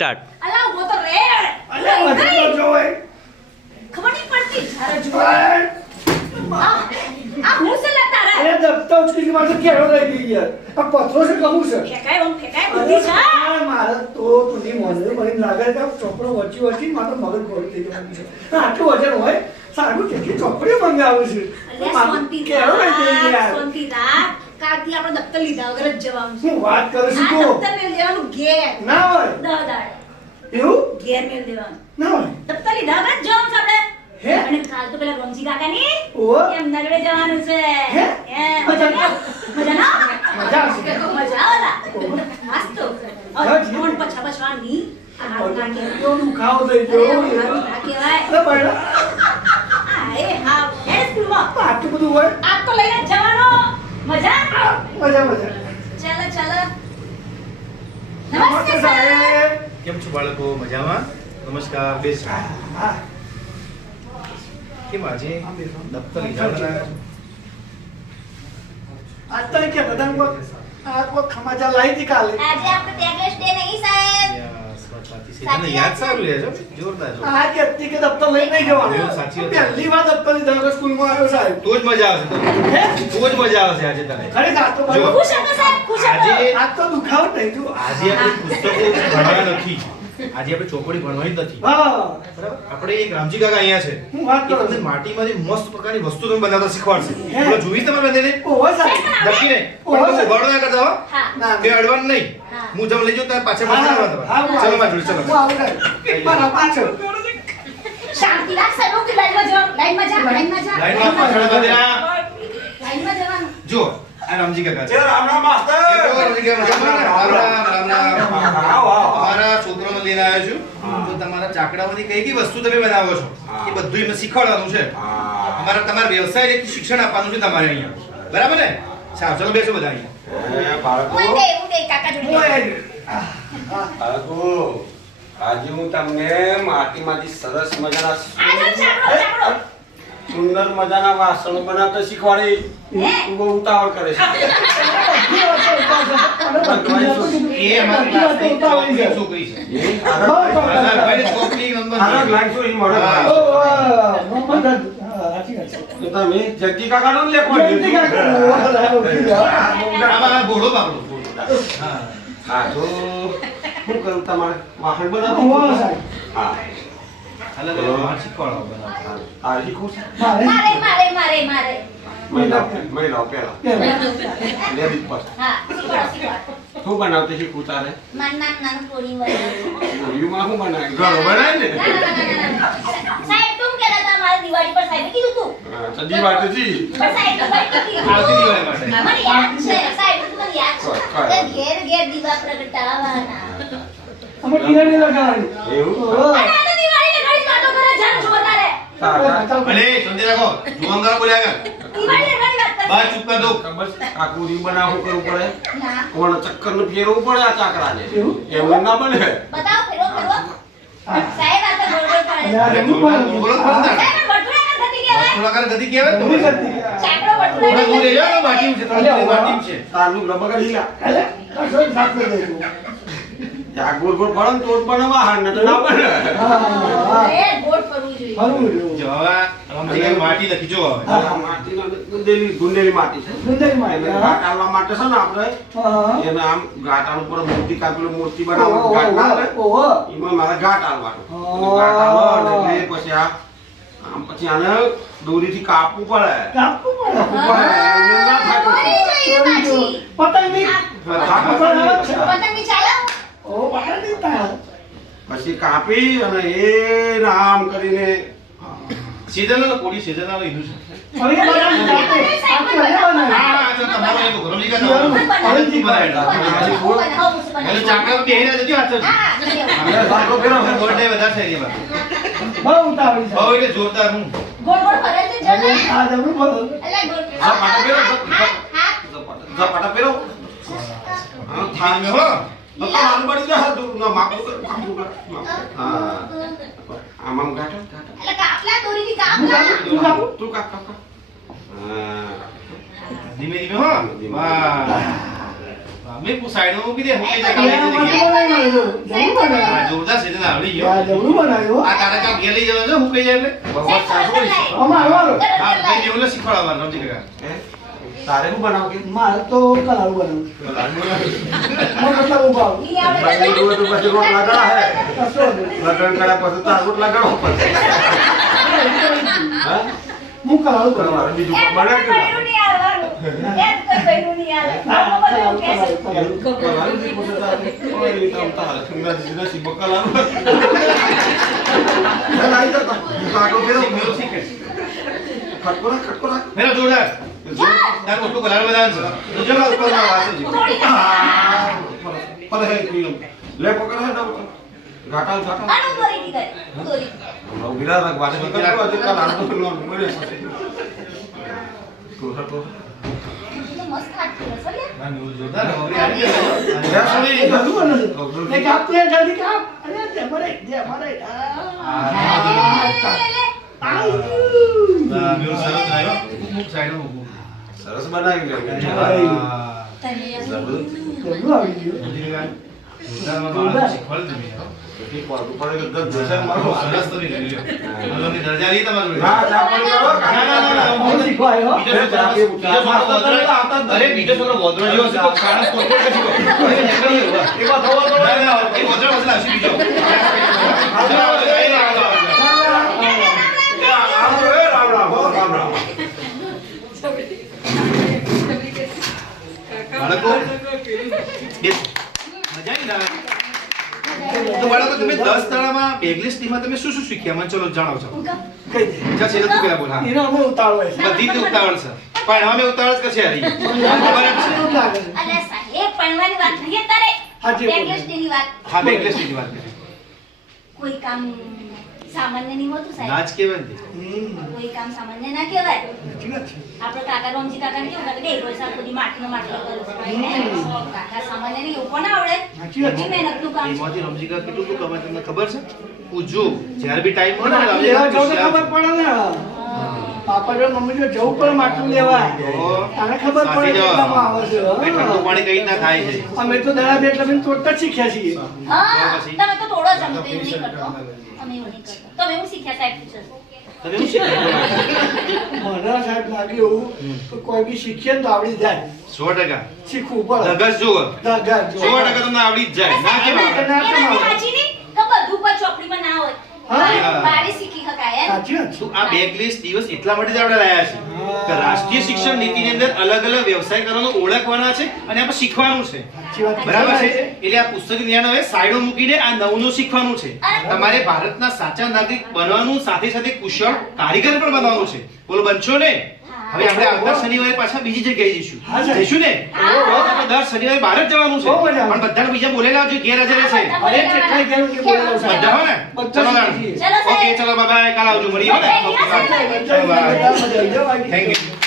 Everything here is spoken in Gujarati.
સ્ટાર્ટ. અલા ઉભો તો રે. અલે મજા તો જોવે. ખબર નહીં પડતી જારે જો. અરે આ હું છે લતા રે. અરે દબતો ઉચકી મારે કેળો લઈ ગઈ યાર. આ પથરો છે કમું છે. ફેકાય બુદ્ધિ છે. આ મારે તો તુની મોને મને લાગે કે ચોપડો વચ્ચી મારો મગજ ગોળ થઈ ગયો છે. આટલું વજન હોય સારું કેટલી ચોપડીઓ મંગાવું છે. અલે શાંતિ કેળો લઈ ગઈ યાર. શાંતિ રાખ. કાલથી આપણે દફતર લીધા વગર જ જવાનું છે. હું વાત કરું છું આ તું. દફતર મેલ દેવાનું ઘેર. ના હોય. દાડ. એવું ઘેર મેલ દેવાનું. ના હોય. દફતર લીધા વગર જ જવાનું છે આપણે. હે? અને કાલ તો પેલા રમજી કાકાની ઓહો. એમ નગડે જવાનું છે. હે? મજા ના? મજા આવશે. મજા આવેલા. મસ્ત. હા, જી. કોણ પછવાની? આ કાકે. એવું ખાવ થઈ ગયો. આ કહેવાય. અરે ભાઈ આ એ હા એ સ્કૂલમાં આટલું બધું હોય. આ તો લઈને જ જવાનો. મજા? મજા ચાલો. નમસ્તે સર. સાહેબ. કેમ છો બાળકો? મજામાં? નમસ્કાર. બેસ. હા. કેમ આજે દફતર લીધા વગર? આજ તો કે બધાને આ કોઈ ખમાચા લાવી હતી કાલે. આજે આપણે ટેગલેસ ડે નહીં સાહેબ. યસ, વાત સાચી છે. તને યાદ સારું રહે છે. જોરદાર જો. આ કે હતી કે દફતર લઈ નહીં જવાનું. એવું સાચી વાત છે. પહેલી વાર દફતર લીધા વગર સ્કૂલમાં આવ્યો સાહેબ. તો જ મજા આવશે તને. હે? તો જ મજા આવશે આજે તને. અરે આ તો જો. બધું ખુશ હતો સાહેબ ખુશ હતો. આજે આ તો દુખાવો થઈ ગયો. આજે આપણે પુસ્તકો ભણવાના નથી. આજે આપણે ચોપડી ભણવાની જ નથી. હા. બરાબર? આપણે એક રામજી કાકા અહીંયા છે. હું વાત એ કરું તમને છું. માટીમાંથી મસ્ત પ્રકારની વસ્તુ તમે બનાવતા શીખવાડશે. હે? બોલો જોઈ તમારે બંનેને? ઓહો સાહેબ. નક્કી નહીં. ઓહો. પણ તમે ઉઘાડો ના કરતા હો. હા. ના. કે અડવાનું નહીં. હા. હું જમ લઈ જાઉં ત્યારે પાછળ હા, પાછળ હા, આવવા ચલો મારી જોડે, હું ચલો. આવું સાહેબ. મારા પાછળ. શાંતિ રાખ સાહેબ હું કે લાઈનમાં જા. લાઈનમાં પાછળ બાંધ્યા. લાઈનમાં જવાનું. જો આ રામજી કાકા છે. રામ રામ માસ્તર. એ તો રામજી કાકા, રામ રામ. આવો. તમારા છોકરાને લઈને આવ્યો છું. તો તમારા ચાકડામાંથી કઈ કઈ વસ્તુ તમે બનાવો છો એ બધું એમને શીખવાડવાનું છે. તમારા વ્યવસાય શિક્ષણ આપવાનું છે તમારે અહીંયા. બરાબર ને? સારું, ચલો બેસો બધા અહીંયા. હું દે કાકા જોડે. બાળકો, આજે હું તમને માટીમાંથી સરસ મજાના ચાકડો. સુંદર મજાના વાસણો બનાવતા શીખવાડી. હે? તું બહુ ઉતાવળ કરે છે. એ અમારી ક્લાસની ચોપડી શું કહી છે? ભાઈ, ચોપડી નંબર આનો લાઈન શું ઈ મળે? હા. તો તમે જગ્ગી કાકાનો જ લેખો આમાં ઘોડો બાપડો. હા. હા તો શું કરું તમારે વાહન ઓહો બનાવો? સાહેબ. હા અલગ અલગ વાહન શીખવાડો બનાવતા. હા શીખું છું. મારે. મહિલાઓ પહેલા લેડીઝ ફર્સ્ટ. હા શીખવાડ. શું બનાવते શીખું તારે? નાનું પોળી વાળું. પૂરીમાં શું બનાવે? ઘરો બનાવે ને? સાહેબ તું કેતા હતા મારે દિવાળી પર સાહેબે કીધું તું. હા, તો દિવાળી તો જી. પણ સાહેબ તો કઈ કીધું. આવતી દિવાળી માટે. મને યાદ છે સાહેબ મને યાદ છે. કઈ? ઘેર દીવા પ્રગટાવવાના. અમે ટીવી લગાવવાની. એવું? અને આ તો દિવાળીને ઘણી જ વાતો કરે જાણ જો તારે. અલે શાંતિ રાખો. જુવાંગા બોલ્યા આગળ. દિવાળીને ઘણી વાત કરે. બસ ચૂપ કર દો. ખબર છે? આ પૂરી બનાવવું કરવું પડે. ના કોણ ચક્કરનું ફેરવવું પડે આ ચાકરાને. એવું? એવું ના બને. બતાવો ફેરો. સાહેબ આ તો ગોળ પાડે. યાર, એવું પણ. બોલો, બોલો. સાહેબ ભટુરાના થતી કહેવાય. થોડાકાર ગતિ કહેવાય ને એવી તો. કરતી. ચાકડો થોડા દૂર ભટુરાના. રહી જાઓ ને, માટીમ છે, થોડા દૂર માટીમ છે. તારનું રબગડ હીલા. અલે, કશો જ સાફ કરી દઈશું. આ ગોળ ગોળ પડે ને તો જ બને વાહન, ને તો ના બને. હા. એ ગોળ કરવું જોઈએ. હરવું રહ્યું. જો હવે રામજી કાકા માટી લખી જો હવે. આ માટીનો ગુંદેલી માટી છે. સુંદરીમાં. એને ઘાટ આલવા માટે છે ને આપણે હા. એને આમ ઘાટાનું ઉપર મૂર્તિ કાપેલું મૂર્તિ બનાવવાનું ઘાટ ના આવે. ઓહો. એમાં મારે ઘાટ આલવાનું. હા. ઘાટ આલો અને એટલે પછી આમ પછી આને દોરીથી કાપવું પડે. કાપવું પડે. પડે. એને ના થાય દોરી પછી. જોઈએ પાછી. પતંગ ની. કાપવું પડે. પતંગની ચાલો. ઓ, પતંગ ની તાર. પછી કાપી અને એ આમ કરીને સીઝનલ કોડી સીઝનલ લીધું છે. હવે એ બનાવી જાતે. આખું હવે બનાવી. હા, જો તમારો એ ઘરો લઈ ગયા તમારો. હવેથી બનાવેલા. હું બનાવું છું. એટલે ચાકડા બેહીને જજો હાથ જ. હા અને સાંકળો ફેરવો. બર્થડે વધારે છે એમાં. બહુ ઉતાવળી છે. બહુ એટલે જોરદાર હું. ગોળ ગોળ ફરે છે જો ને. આ જબરું બોલો. એટલે ગોળ. ઝપાટા ફેરવો. હા. ઝપાટા ફેરવો. હા, થાળ મેં હો. આમ પડી જાય તું ના માપું કર. હા આમ આમ ઘાટો. એટલે કાપલા દોરીથી કાપ તું ના. કાપું? તું કાપું? તું કાપ કાપ કાપ. હા ધીમે ધીમે હો. વાહ. અમે સાઈડમાં મૂકી દે હું કઈ આ બનાવી મારું. જબરું બનાવ્યું. જોરદાર છે તને આવડી ગયો આ જબરું બનાવ્યું. આ તારે કામ ઘેર લઈ જવાનું છે હું કઈ જાય એટલે બહુ સાસુ હોય છે. આમાં આવવાનું. હા કઈ દેવું એટલે શીખવાડવાનું રમજી કાકા હે? તારે શું બનાવ કે મારે તો કલારું બનાવ્યું. મને મતલબ ઊભા આવું. ઈ આવડે તો બાકી એવું તો પછી રોટ લગાડા હે કશો વાંધો નહીં. લગન કર્યા પછી તાર રોટ લગાડવો પડશે હા હું કલારું બનાવું. તમારે બીજું એમ બનાવ કે કોઈ બૈરું નહીં આવવાનું. એમ કોઈ બૈરું નહીં આવે. હા, આમાં બધું કલારું, કહેશે. કલારું, કલારું. કલારું થી પછી તારે કોઈ તમ તારે અંગ્રેજી નસી બકલારું હે લાઈ જા કાકો ફેરો શીખે ખટકો રાખ મેરો જોરદાર તારું મોટું કલાર બનાવવાનું છે જો ઉપર માં વાંચો જી પર હે ક્રીમ લે પકડ હે ના ઘાટાલ ઘાટાલ આનું દોરી દી કરે. દોરી. વિરાટ રાખ વાડે નીકળ તો આજે કાલ આનો તો લોન મળે તો તો મસ્ત ખાતું હશે લે. ના ન્યૂઝ જોરદાર હવે બધું બનાવ્યું. ને કાપ તું એ જલ્દી કાપ. અરે દે મરે, દે મરે. લે. ન્યૂઝ સરસ આવ્યો હું સાઈડમાં મૂકું સરસ બનાવી લે તને જબરું આવી ગયું. એક વાર ઉપર એક દસ જશે મારો સરસ તો નહીં લઈ લ્યો બોલોની દરજા નહીં તમારું ના ચા પાણી કરો હું શીખવા આવ્યો. બીજો છોકરો ગોધરા- અરે બીજો છોકરો ગોધરા જેવો છે તો ખાણા કોટકોટ કે શીખો. અરે નીકળી ગયો. એક વાર થવો તો ના, ના, એ ગોધરા મસલા હશે બીજો. બાળકો, બેસો. મજા આવી ને? તો બાળકો તમે 10 દાડામાં બેગલેસ ટીમમાં તમે શું શું શીખ્યા મને ચલો જણાવો છો કહી દે. જા છેલ્લે તું પેલા બોલ હા એનો અમે ઉતાવળ હોય છે. બધી રીતે ઉતાવળ છે પણ અમે ઉતાવળ જ કરશે હરી ખબર જ છે એવું લાગે છે. અલ્યા સાહેબ ભણવાની વાત કરીએ તારે. હાજી, બોલો. બેગલેસ ની વાત. હા બેગલેસ ની વાત કરી કોઈ કામ સામાન્ય નહીં હોતું સાહેબ. નાચ કેવાય ને કોઈ કામ સામાન્ય ના કહેવાય. સાચી વાત છે. આપણે કાકા રોમજી કાકા કેવું કરે કે રોજ સાહેબ બધી માટલો માટલો કરે છે. કાકા સામાન્ય નહીં એવું કોને આવડે? સાચી વાત છે. કેટલી મહેનતનું કામ છે. એમાંથી રમજીકા કેટલું શું કમાય તમને ખબર છે પૂછજો જ્યારે બી ટાઈમ મળે ને લેવા જાવ તો ખબર પડે ને. પાપા જો મમ્મી જો જવું પડે માટલું લેવા. તને ખબર પડે કેટલામાં આવે છે. ઠંડુ પાણી કઈ રીતના થાય છે અમે તો દડા બે એટલે તોડતા જ શીખ્યા છીએ. હા, તમે તો થોડો જ અમે તો એવું નહીં કરતો. અમે એવું નહીં કરતો. તમે એવું શીખ્યા સાહેબ પૂછો. તમે શું શીખ્યા મને સાહેબ લાગ્યું એવું કે કોઈ બી શીખીએ ને તો આવડી જાય. 100% શીખવું પડે. ધગસ જુઓ ધગા જો. 100% તમને આવડી જ જાય ના કેમ આવડે? એનાથી સાચી નહીં તો બધું પર ચોપડીમાં ના હોય. હા. બારે શીખી શકાય એમ. સાચી વાત છે. તો આ બેગલેસ દિવસ એટલા માટે જ આપણે લાયા છે કે રાષ્ટ્રીય શિક્ષણ નીતિની અંદર અલગ અલગ વ્યવસાય કરવાનો ઓળખવાના છે અને આપણે શીખવાનું છે સાચી વાત બરાબર છે એટલે આ પુસ્તક જ્ઞાન હવે સાઈડો મૂકીને આ નવનું શીખવાનું છે તમારે ભારતના સાચા નાગરિક બનવાનું સાથે સાથે કુશળ કારીગર પણ બનવાનું છે બોલો બનશો ને હવે આપણે આવતા શનિવારે પાછા બીજી જગ્યાએ જઈશું હા, સાહેબ. જઈશું ને તો આપણે દર શનિવારે બહાર જ જવાનું છે બહુ મજા આવે. પણ બધાને બીજા બોલેલા આવજો ગેરહાજર રહેશે અરે કેટલાય ઘેર કે બોલાવો સાહેબ. બધા હો ને બધા ચલો શીખીએ. ચલો સાહેબ. ઓકે ચલો બાય બાય કાલ આવજો મળીએ હો ને Okay, yes, sir. ચલો બાય બધા મજા આવી જાય. Thank you